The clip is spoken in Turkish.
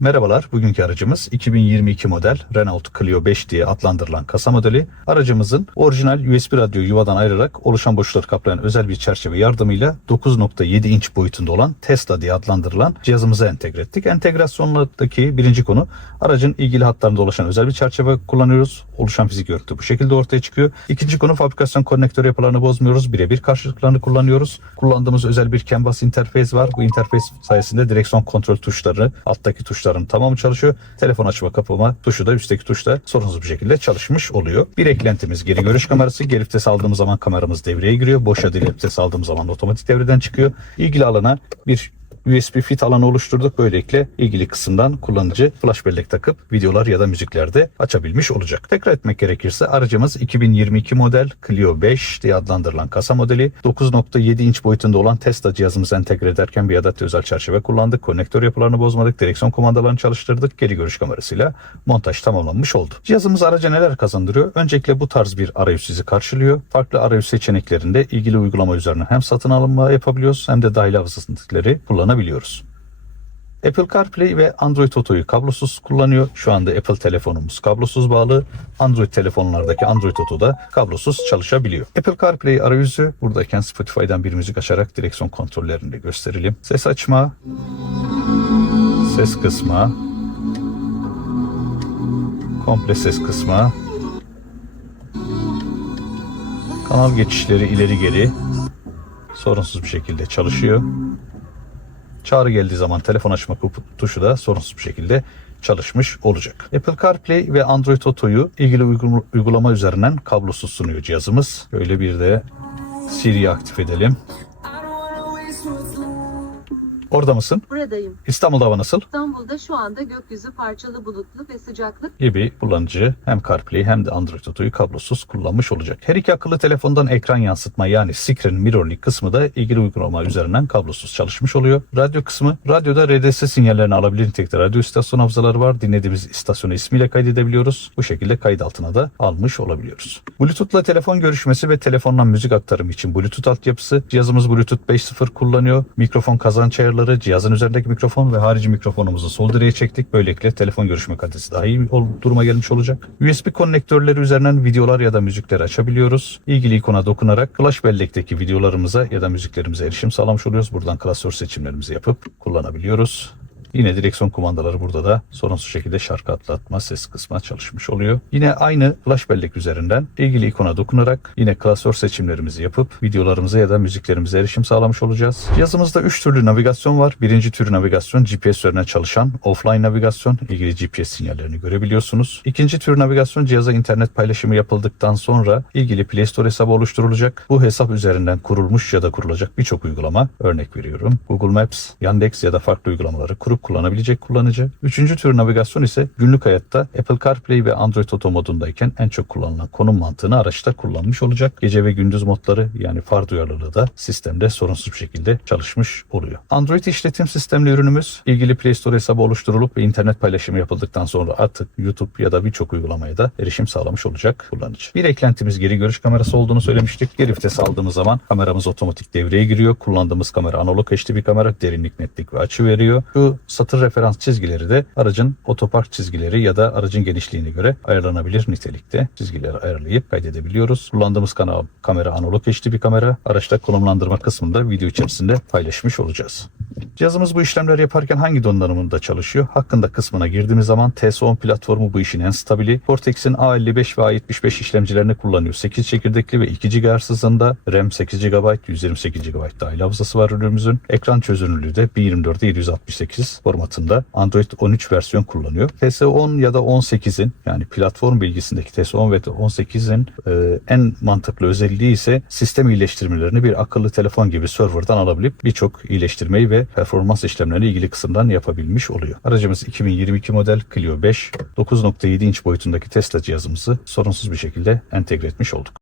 Merhabalar, bugünkü aracımız 2022 model Renault Clio 5 diye adlandırılan kasa modeli. Aracımızın orijinal USB radyo yuvadan ayırarak oluşan boşlukları kaplayan özel bir çerçeve yardımıyla 9.7 inç boyutunda olan Tesla diye adlandırılan cihazımıza entegre ettik. Entegrasyondaki birinci konu aracın ilgili hatlarında oluşan özel bir çerçeve kullanıyoruz. Oluşan fizik görüntü bu şekilde ortaya çıkıyor. İkinci konu fabrikasyon konnektör yapılarını bozmuyoruz. Birebir karşılıklarını kullanıyoruz. Kullandığımız özel bir CAN bus interface var. Bu interface sayesinde direksiyon kontrol tuşları, alttaki tuşların tamamı çalışıyor. Telefon açma kapama tuşu da üstteki tuş da sorunsuz bir şekilde çalışmış oluyor. Bir eklentimiz geri görüş kamerası. Geri vites aldığımız zaman kameramız devreye giriyor. Boş adıyla vites aldığımız zaman otomatik devreden çıkıyor. İlgili alana bir USB fit alanı oluşturduk. Böylelikle ilgili kısımdan kullanıcı flash bellek takıp videolar ya da müziklerde açabilmiş olacak. Tekrar etmek gerekirse aracımız 2022 model Clio 5 diye adlandırılan kasa modeli. 9.7 inç boyutunda olan Tesla cihazımızı entegre ederken bir adet özel çerçeve kullandık. Konnektör yapılarını bozmadık. Direksiyon kumandalarını çalıştırdık. Geri görüş kamerasıyla montaj tamamlanmış oldu. Cihazımız araca neler kazandırıyor? Öncelikle bu tarz bir arayüz sizi karşılıyor. Farklı arayüz seçeneklerinde ilgili uygulama üzerinden hem satın alınma yapabiliyoruz hem de dahil hafızasındakileri kullanabiliyoruz. Apple CarPlay ve Android Auto'yu kablosuz kullanıyor. Şu anda Apple telefonumuz kablosuz bağlı. Android telefonlardaki Android Auto da kablosuz çalışabiliyor. Apple CarPlay arayüzü buradayken Spotify'dan bir müzik açarak direksiyon kontrollerini de gösterelim. Ses açma, ses kısma, komple ses kısma, kanal geçişleri ileri geri sorunsuz bir şekilde çalışıyor. Çağrı geldiği zaman telefon açma tuşu da sorunsuz bir şekilde çalışmış olacak. Apple CarPlay ve Android Auto'yu ilgili uygul- uygulama üzerinden kablosuz sunuyor cihazımız. Böyle bir de Siri'yi aktif edelim. Orada mısın? Buradayım. İstanbul'da hava nasıl? İstanbul'da şu anda gökyüzü parçalı bulutlu ve sıcaklık gibi kullanıcı hem CarPlay hem de Android Auto'yu kablosuz kullanmış olacak. Her iki akıllı telefondan ekran yansıtma yani screen mirrorlink kısmı da ilgili uygulama üzerinden kablosuz çalışmış oluyor. Radyo kısmı, radyoda RDS sinyallerini alabilir nitelikte radyo istasyon hafızaları var. Dinlediğimiz istasyonu ismiyle kaydedebiliyoruz. Bu şekilde kayıt altına da almış olabiliyoruz. Bluetooth'la telefon görüşmesi ve telefondan müzik aktarımı için Bluetooth altyapısı. Cihazımız Bluetooth 5.0 kullanıyor. Mikrofon kazanç ayarları, cihazın üzerindeki mikrofon ve harici mikrofonumuzu sol direğe çektik. Böylelikle telefon görüşme kalitesi daha iyi duruma gelmiş olacak. USB konnektörleri üzerinden videolar ya da müzikleri açabiliyoruz. İlgili ikona dokunarak flash bellekteki videolarımıza ya da müziklerimize erişim sağlamış oluyoruz. Buradan klasör seçimlerimizi yapıp kullanabiliyoruz. Yine direksiyon kumandaları burada da sorunsuz şekilde şarkı atlatma, ses kısma çalışmış oluyor. Yine aynı flash bellek üzerinden ilgili ikona dokunarak yine klasör seçimlerimizi yapıp videolarımıza ya da müziklerimize erişim sağlamış olacağız. Cihazımızda 3 türlü navigasyon var. Birinci tür navigasyon GPS üzerine çalışan offline navigasyon. ilgili GPS sinyallerini görebiliyorsunuz. İkinci tür navigasyon cihaza internet paylaşımı yapıldıktan sonra ilgili Play Store hesabı oluşturulacak. Bu hesap üzerinden kurulmuş ya da kurulacak birçok uygulama örnek veriyorum. Google Maps, Yandex ya da farklı uygulamaları kurup kullanabilecek kullanıcı. Üçüncü tür navigasyon ise günlük hayatta Apple CarPlay ve Android Auto modundayken en çok kullanılan konum mantığını araçta kullanmış olacak. Gece ve gündüz modları yani far duyarlılığı da sistemde sorunsuz bir şekilde çalışmış oluyor. Android işletim sistemli ürünümüz ilgili Play Store hesabı oluşturulup ve internet paylaşımı yapıldıktan sonra artık YouTube ya da birçok uygulamaya da erişim sağlamış olacak kullanıcı. Bir eklentimiz geri görüş kamerası olduğunu söylemiştik. Geri vites aldığımız zaman kameramız otomatik devreye giriyor. Kullandığımız kamera analog HD bir kamera. Derinlik, netlik ve açı veriyor. Şu satır referans çizgileri de aracın otopark çizgileri ya da aracın genişliğine göre ayarlanabilir nitelikte. Çizgileri ayarlayıp kaydedebiliyoruz. Kullandığımız kanal, kamera analog HD bir kamera. Araçta konumlandırma kısmında video içerisinde paylaşmış olacağız. Cihazımız bu işlemleri yaparken hangi donanımında çalışıyor? Hakkında kısmına girdiğimiz zaman TS10 platformu bu işin en stabili. Cortex'in A55 ve A75 işlemcilerini kullanıyor. 8 çekirdekli ve 2 GHz hızında RAM 8 GB, 128 GB dahil hafızası var ürünümüzün. Ekran çözünürlüğü de 1024'e 768 formatında Android 13 versiyon kullanıyor. TS10 ya da 18'in yani platform bilgisindeki TS10 ve 18'in e, en mantıklı özelliği ise sistem iyileştirmelerini bir akıllı telefon gibi serverdan alabilip birçok iyileştirmeyi ve işlemlerini ilgili kısımdan yapabilmiş oluyor. Aracımız 2022 model Clio 5 9.7 inç boyutundaki Tesla cihazımızı sorunsuz bir şekilde entegre etmiş olduk.